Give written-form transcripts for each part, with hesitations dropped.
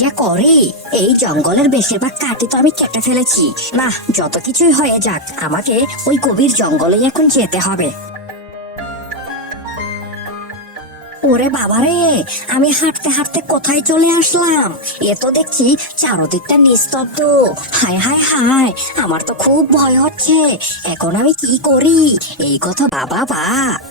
যে করি, এই জঙ্গলের বেশিরভাগ কাঠই তো আমি কেটে ফেলেছি। না, যত কিছুই হয়ে যাক, আমাকে ওই গভীর জঙ্গলে এখন যেতে হবে। ওরে বাবারে, আমি হাঁটতে হাঁটতে কোথায় চলে আসলাম? এ তো দেখছি চারদিকটা নিস্তব্ধ। হায় হায় হায়, আমার তো খুব ভয় হচ্ছে। এখন আমি কি করি? এই কথা বাবা বা,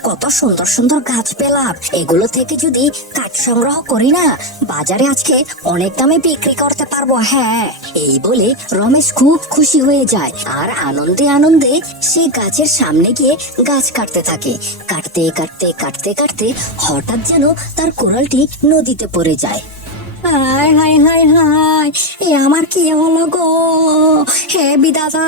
কত সুন্দর সুন্দর গাছ পেলাম। এগুলো থেকে যদি কাঠ সংগ্রহ করি না, বাজারে আজকে অনেক দামে বিক্রি করতে পারবো। হ্যাঁ, এই বলে রমেশ খুব খুশি হয়ে যায় আর আনন্দে আনন্দে সে গাছের সামনে গিয়ে গাছ কাটতে থাকে। কাটতে কাটতে কাটতে কাটতে হঠাৎ যেন তার কোরালটি নদীতে পড়ে যায়। হায় হায় হায় হায়, এ আমার কি হলো গো? হে বিধাতা,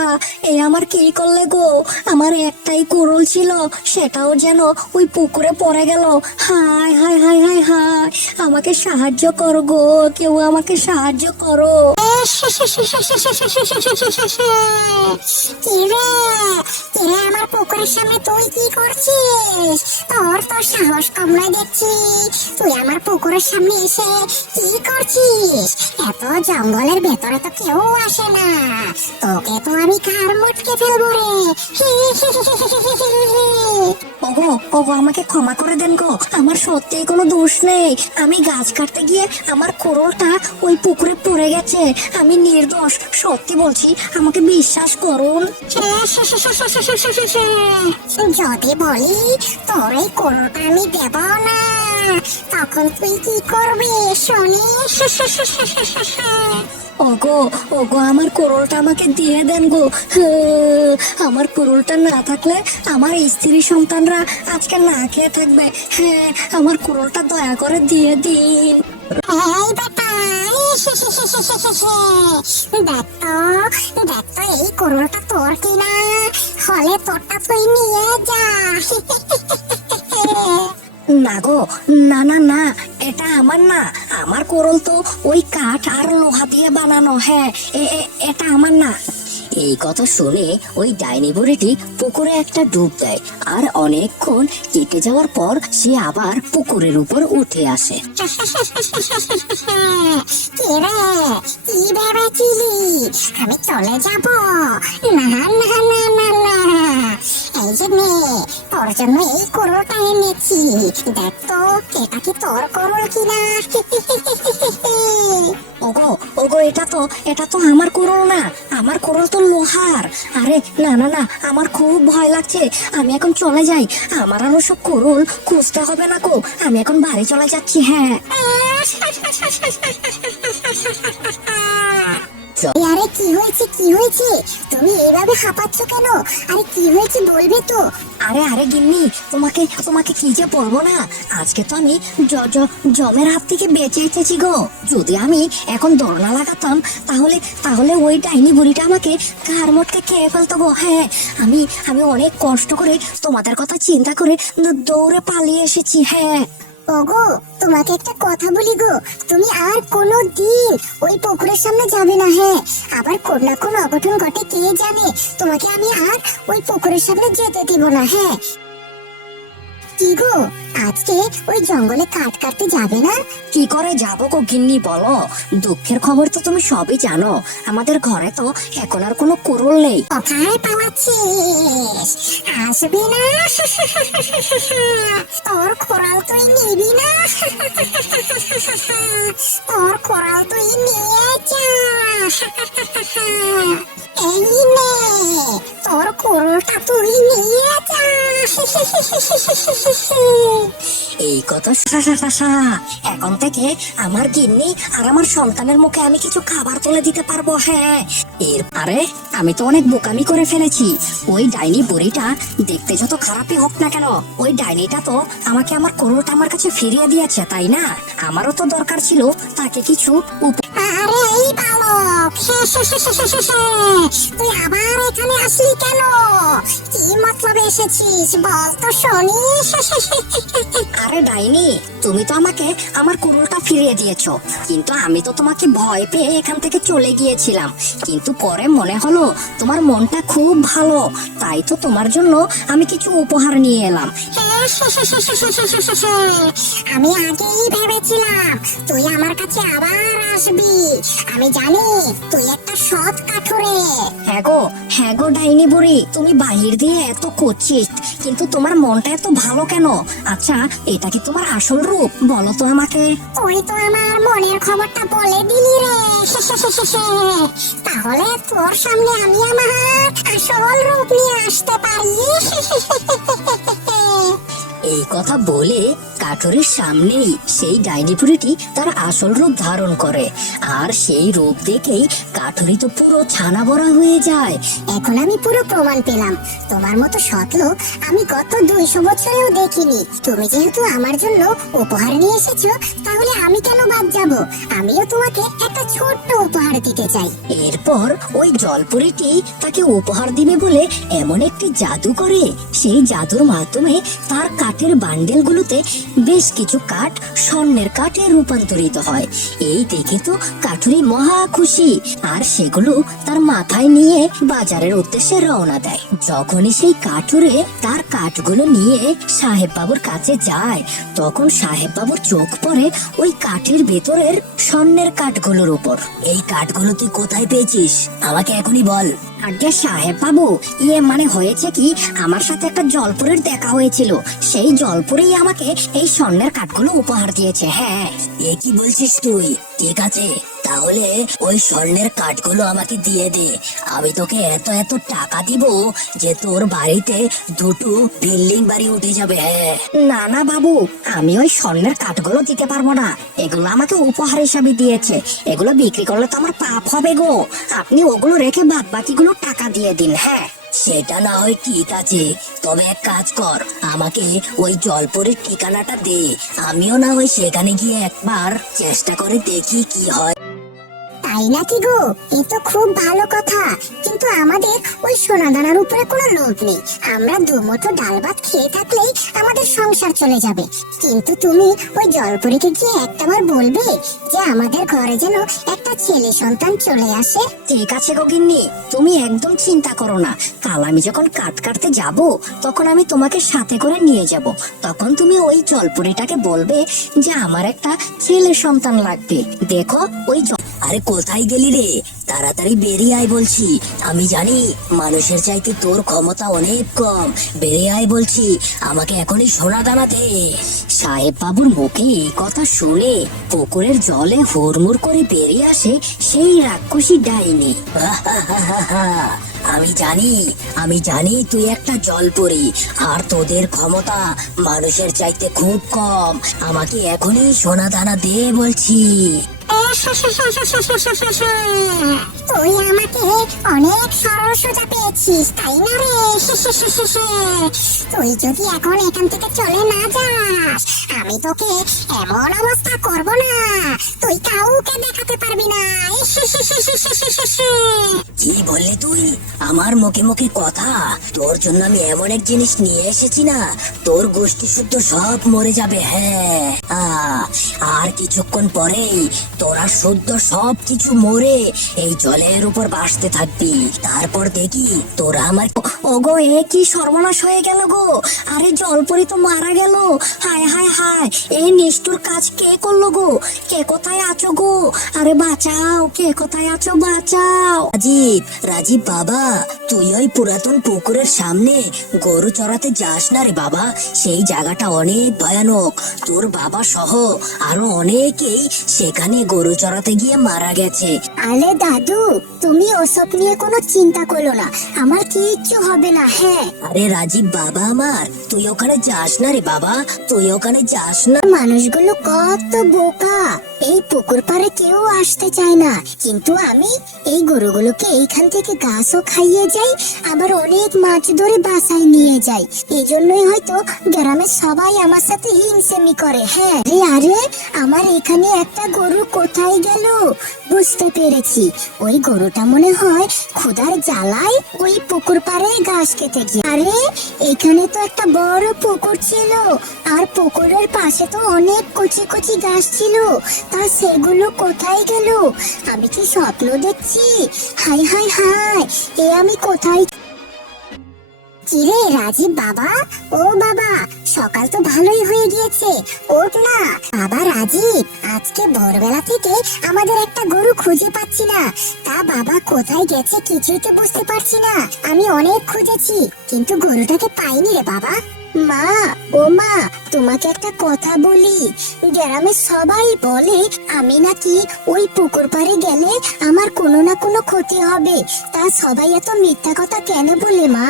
এ আমার কি করলে গো? আমার একটাই কুড়ুল ছিল, সেটাও যেন ওই পুকুরে পড়ে গেল। হায় হায় হায় হায় হায়, আমাকে সাহায্য করো গো, কেউ আমাকে সাহায্য করো। আমার পুকুরের সামনে তুই কি করছিস? তোর তো সাহস কম নয় দেখছি। তুই আমার পুকুরের সামনে এসে কি করছিস? এত জঙ্গলের ভেতরে তো কেউ আসে না, তোকে তো আমি ঘাড় মটকে ফেলবো রে। ওগো ওগো, আমাকে ক্ষমা করে দেন গো, আমার সত্যি কোনো দোষ নেই। আমি গাছ কাটতে গিয়ে আমার কোরলটা ওই পুকুরে পড়ে গেছে। আমি নির্দোষ, সত্যি বলছি, আমাকে বিশ্বাস করুন। যদি বলি তোর এই কোরলটা আমি দেব না, তখন তুই কি করবি শুনি? ওগো ওগো, আমার কোরলটা আমাকে দিয়ে দেন গো। আমার কোরলটা না থাকলে আমার স্ত্রী সন্তানরা আজকে না খেয়ে থাকবে। হ্যাঁ, আমার কোরলটা দয়া করে দিয়ে দিন। এই বেটা, দেখ তো এই কোরলটা তোর কিনা, হলে তোরটা তুই নিয়ে যা। না গো, না না না, এটা আমার না। আমার কোরল তো ওই কাঠ আর লোহা দিয়ে বানানো। হ্যাঁ, এটা আমার না। এই কথা শুনে ওই ডাইনি বুড়িটি পুকুরে একটা ডুব দেয় আর অনেকক্ষণ কেটে যাওয়ার পর সে আবার পুকুরের উপর উঠে আসে। কি রে, কি ভেবেছিলি আমি চলে যাব? না না না না না, এই যে নে, তোর জন্য এই কোরলটা এনেছি। দেখ তো এটা কি তোর কোরল কিনা। ওগো ওগো, এটা তো আমার কোরল না, আমার কোরল তো লোহার। আরে না না না, আমার খুব ভয় লাগছে। আমি এখন চলে যাই, আমার আর ওসব কোরল খুঁজতে হবে না গো। আমি এখন বাড়ি চলে যাচ্ছি। হ্যাঁ। আরে কি হয়েছে, কি হয়েছে? তুমি এইভাবে হাঁপাচ্ছ কেন? আরে কি হয়েছে বলবে তো? আরে আরে গিন্নি, তোমাকে তোমাকে কি যে বলবো না, আজকে তো আমি জমের হাত থেকে বেঁচে এসেছি গো। যদি আমি এখন দৌড় না লাগাতাম, তাহলে তাহলে ওই ডাইনি বুড়িটা আমাকে ঘাড় মটকে খেয়ে ফেলতো গো। হ্যাঁ, আমি আমি অনেক কষ্ট করে তোমাদের কথা চিন্তা করে দৌড়ে পালিয়ে এসেছি। হ্যাঁ। ওগো, তোমাকে একটা কথা বলি গো, তুমি আর কোনো দিন ওই পুকুরের সামনে যাবে না। হ্যাঁ, আবার কোন না কোন অঘটন ঘটে কে জানে, তোমাকে আমি আর ওই পুকুরের সামনে যেতে দিব না। হ্যাঁ। কি গো, আজকে ওই জঙ্গলে কাঠ কাটতে যাবে না? কি করে যাবো গো গিন্নি, বলো। দুঃখের খবর তো তুমি সবই জানো, আমাদের ঘরে তো এখন আর কোনো কুড়ুল নেই। কোথায় পালাচ্ছিস? আসবি না? তোর কোরাল তুই নিবি না? তোর কোরাল তুই নিয়ে যা। এই নে, তোর কোরালটা তুই নিয়ে যা। এই কথা এখন থেকে আমার গিন্নি আর আমার সন্তানের মুখে আমি কিছু খাবার তুলে দিতে পারবো। হ্যাঁ। আরে আমি তো অনেক বোকামি করে ফেলেছি। ওই ডাইনি বুড়িটা দেখতে যত খারাপই হোক না কেন, ওই ডাইনিটা তো আমাকে আমার কোরলটা আমার কাছে ফিরিয়ে দিয়েছে, তাই না? আমারও তো দরকার ছিল তাকে কিছু আরে এই বালক, তুই আবার এখানে আসলি কেন? কি মতলবে এসেছিস বল তো শুনি। আরে ডাইনি, তুমি তো আমাকে আমার কুড়ুলটা ফিরিয়ে দিয়েছো, কিন্তু আমি তো তোমাকে ভয় পেয়ে এখান থেকে চলে গিয়েছিলাম। কিন্তু পরে মনে হলো তোমার মনটা খুব ভালো, তাই তো তোমার জন্য আমি কিছু উপহার নিয়ে এলাম। আমি আগেই ভেবেছিলাম তুই আমার কাছে আবার আসবি। আমি জানি তুই একটা সৎ কাঠুরে। হ্যাঁ গো ডাইনি বুড়ি, তুমি বাহির দিয়ে এত কুৎসিত, কিন্তু তোমার মনটা এত ভালো কেন? আচ্ছা, এটা কি তোমার আসল রূপ? বলো তো আমাকে। তুই তো আমার মনের খবরটা বলে দিলি রে। তাহলে তোর সামনে আমি আমার আসল রূপ নিয়ে আসতে পারি। এই কথা বলে কাঠুরির সামনেই সেই ডাইনি বুড়িটি তার আসল রূপ ধারণ করে, আর সেই রূপ দেখেই কাঠুরি তো পুরো ছানা বড়া হয়ে যায়। এখন আমি পুরো প্রমাণ পেলাম তোমার মতো সৎ লোক আমি গত 200 বছরেও দেখিনি। তুমি যেহেতু আমার জন্য উপহার নিয়ে এসেছো, তাহলে আমি কেন বাদ যাব? আমিও তোমাকে একটা ছোট্ট উপহার দিতে চাই। এরপর ওই জলপরীটি তাকে উপহার দিবে বলে এমন একটি জাদু করে, সেই জাদুর মাধ্যমে তার কাঠের বান্ডেলগুলোতে বেশ কিছু কাঠ স্বর্ণের কাঠে রূপান্তরিত হয়। এই দেখে তো কাঠুরি মহা খুশি, আর সেগুলো তার মাথায় নিয়ে বাজারের উদ্দেশ্যে রওনা দেয়। যখনই সেই কাঠুরে তার কাঠগুলো নিয়ে সাহেব বাবুর কাছে যায়, তখন সাহেব বাবুর চোখ পড়ে ওই কাঠের ভেতরের স্বর্ণের কাঠগুলোর উপর। এই কাঠগুলো তুই কোথায় পেয়েছিস? আমাকে এখনই বল। আজ্ঞা সাহেব বাবু, মানে হয়েছে কি, আমার সাথে একটা জলপুরের দেখা হয়েছিল, সেই জলপুরেই আমাকে এই স্বর্ণের কাঠগুলো উপহার দিয়েছে। হ্যাঁ। এ কি বলছিস তুই? ঠিক আছে, তাহলে ওই স্বর্ণের কাঠগুলো আমাকে দিয়ে দে। আমি তোকে এত এত টাকা দিব যে তোর বাড়িতে 2টো বিল্ডিং বাড়ি উঠে যাবে। হ্যাঁ। না না বাবু, আমি ওই স্বর্ণের কাঠগুলো দিতে পারবো না, এগুলো আমাকে উপহার হিসাবে দিয়েছে, এগুলো বিক্রি করলে তো আমার পাপ হবে গো। আপনি ওগুলো রেখে বাদ বাকিগুলো টাকা দিয়ে দিন। হ্যাঁ। সেটা না হয় ঠিক আছে, তবে এক কাজ কর, আমাকে ওই জলপুরের ঠিকানাটা দে, আমিও না হয় সেখানে গিয়ে একবার চেষ্টা করে দেখি কি হয়। তাই নাকি গো? এ তো খুব ভালো কথা, কিন্তু আমাদের ওই সোনাদানার উপরে কোনো লোভ নেই। আমরা দুমুঠো ডাল ভাত খেয়ে থাকলেই আমাদের সংসার চলে যাবে। কিন্তু তুমি ওই জলপুরিকে গিয়ে একটাবার বলবে যে আমাদের ঘরে যেন একটা ছেলে সন্তান চলে আসে। ঠিক আছে গগিন্নি, তুমি একদম চিন্তা করো না, কাল আমি যখন কাঠ কাটতে যাব, তখন আমি তোমাকে সাথে করে নিয়ে যাব। তখন তুমি ওই জলপুরিটাকে বলবে যে আমার একটা ছেলে সন্তান লাগবে। দেখো ওই আরে কোথায় গেলি রে? তাড়াতাড়ি বেরিয়ে আয় বলছি। আমি জানি মানুষের চাইতে তোর ক্ষমতা অনেক কম, বেরিয়ে আয় বলছি, আমাকে এখনই সোনা দানাতে। সাহেব বাবুর মুখে এই কথা শুনে পুকুরের জলে হুড়মুড় করে বেরিয়ে আসে সেই রাক্ষসী ডাইনি। আমি জানি তুই একটা জলপরি, আর তোদের ক্ষমতা মানুষের চাইতে খুব কম। আমাকে এখনই সোনা দানা দে বলছি। তুই আমাকে অনেক সরল সোজা পেয়েছিস, তাই না রে? তুই যদি এখন এখান থেকে চলে না যাস, আমি তোকে এমন অবস্থা করব না, তুই কাউকে দেখাতে পারবি না। কি বললি তুই? আমার মুখে মুখে কথা? তোর জন্য আমি এমন এক জিনিস নিয়ে এসেছি না, তোর গোষ্ঠী শুদ্ধ সব মরে যাবে। হ্যাঁ, আর কিছুক্ষণ পরেই তোরা শুদ্ধ সব কিছু মরে এই জলের উপর ভাসতে থাকবি। তারপর দেখি তোরা আমার। ওগো, এ কি সর্বনাশ হয়ে গেল গো! আরে জলপরি তো মারা গেল। হায় হায় হায়, এই নিষ্ঠুর কাজ কে করলো গো? কে কোথায় আছো গো? আরে বাঁচাও, কে কোথায় আছো, বাঁচাও। রাজীব বাবা, তুই ওই পুরাতন পুকুরের সামনে গরু চড়াতে যাস না রে বাবা, সেই জায়গাটা অনেক ভয়ানক। তোর বাবা সহ আরো অনেকেই সেখানে গরু চড়াতে গিয়ে মারা গেছে। আরে দাদু, তুমি ওসব নিয়ে কোনো চিন্তা করো না, আমার কিচ্ছু হবে না। হ্যাঁ। আরে রাজীব বাবা আমার, তুই ওখানে যাস না রে বাবা, তুই ওখানে যাস না। মানুষগুলো কত বোকা, এই পুকুর পাড়ে কেউ আসতে চায় না, কিন্তু আমি এই গরুগুলোকে এইখান থেকে ঘাসও খাইয়ে যাই, আবার অনেক মাছ ধরে বাসায় নিয়ে যাই। এই জন্যই হয়তো গ্রামের সবাই আমার সাথে হিংসেমি করে। হ্যাঁ। আরে আমার এখানে একটা গরু কোথায় কোথায় গেল? বুঝতে পেরেছি, ওই গরুটা মনে হয় ক্ষুধার জ্বালায় ওই পুকুর পাড়ে ঘাস খেতে গিয়ে। আরে, এখানে তো একটা বড় পুকুর ছিল, আর পুকুরের পাশে তো অনেক কচি কচি ঘাস ছিল, তা সেগুলো কোথায় গেল? আমি কি স্বপ্ন দেখছি? হাই হাই হাই, এ আমি কোথায়? কিরে রাজীব বাবা, ও বাবা, সকাল তো ভালোই হয়ে গিয়েছে, ওঠ না। বাবা রাজীব, আজকে ভোরবেলা থেকে আমাদের একটা গরু খুঁজে পাচ্ছি না। তা বাবা কোথায় গেছে কিছুই তো বুঝতে পারছি না। আমি অনেক খুঁজেছি, কিন্তু গরুটাকে পাইনি রে বাবা। মা, ও মা, তোমাকে একটা কথা বলি। গ্রামে সবাই বলে আমি নাকি ওই পুকুর পাড়ে গেলে আমার কোনো না কোনো ক্ষতি হবে। তা সবাই এত মিথ্যা কথা কেন বলে মা?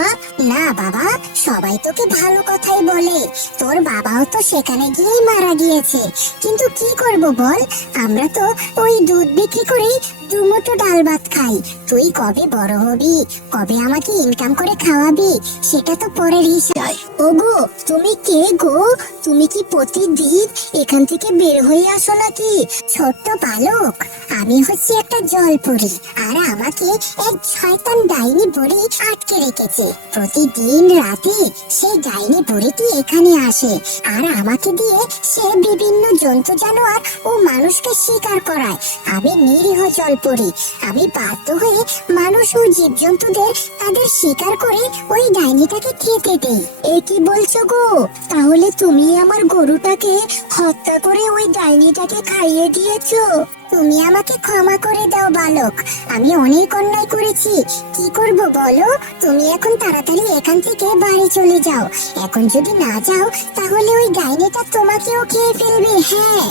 না বাবা, সবাই তোকে ভালো কথাই বলে। তোর বাবাও তো সেখানে গিয়েই মারা গিয়েছে। কিন্তু কি করব বল, আমরা তো ওই দুধ বিক্রি করেই দুমুঠো ডাল ভাত খাই। তুই কবে বড় হবি, কবে আমাকে ইনকাম করে খাওয়াবি, সেটা তো পরের হিসাব। ওগো, তুমি কে গো? তুমি কি প্রতিদিন এখান থেকে বের হয়ে আসো নাকি? ছোট্ট বালক, আমি হচ্ছি একটা জলপরি, আর আমাকে এক শয়তান ডাইনি বুড়ি আটকে রেখেছে। প্রতিদিন রাতে সেই ডাইনি বুড়িটি এখানে আসে, আর আমাকে দিয়ে সে বিভিন্ন জন্তু জানোয়ার ও মানুষকে শিকার করায়। আমি নিরীহ জলপরি, আমি বাধ্য হয়ে মানুষ ও জীবজন্তুদের তাদের শিকার করে ওই ডাইনিটাকে খেতে দেই। এ কি বলছো গো? তাহলে তুমি আমার গরুটাকে হত্যা করে ওই ডাইনিটাকে খাইয়ে দিয়েছো? তুমি আমাকে ক্ষমা করে দাও বালক, আমি অনেক অন্যায় করেছি। কি করব বলো? তুমি এখন তাড়াতাড়ি এখান থেকে বাড়ি চলে যাও। এখন যদি না যাও তাহলে ওই ডাইনিটা তোমাকেও খেয়ে ফেলবে। হ্যাঁ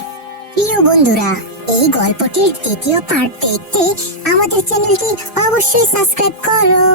প্রিয় বন্ধুরা, এই গল্পটির দ্বিতীয় পার্ট দেখতে আমাদের চ্যানেলটি অবশ্যই সাবস্ক্রাইব করো।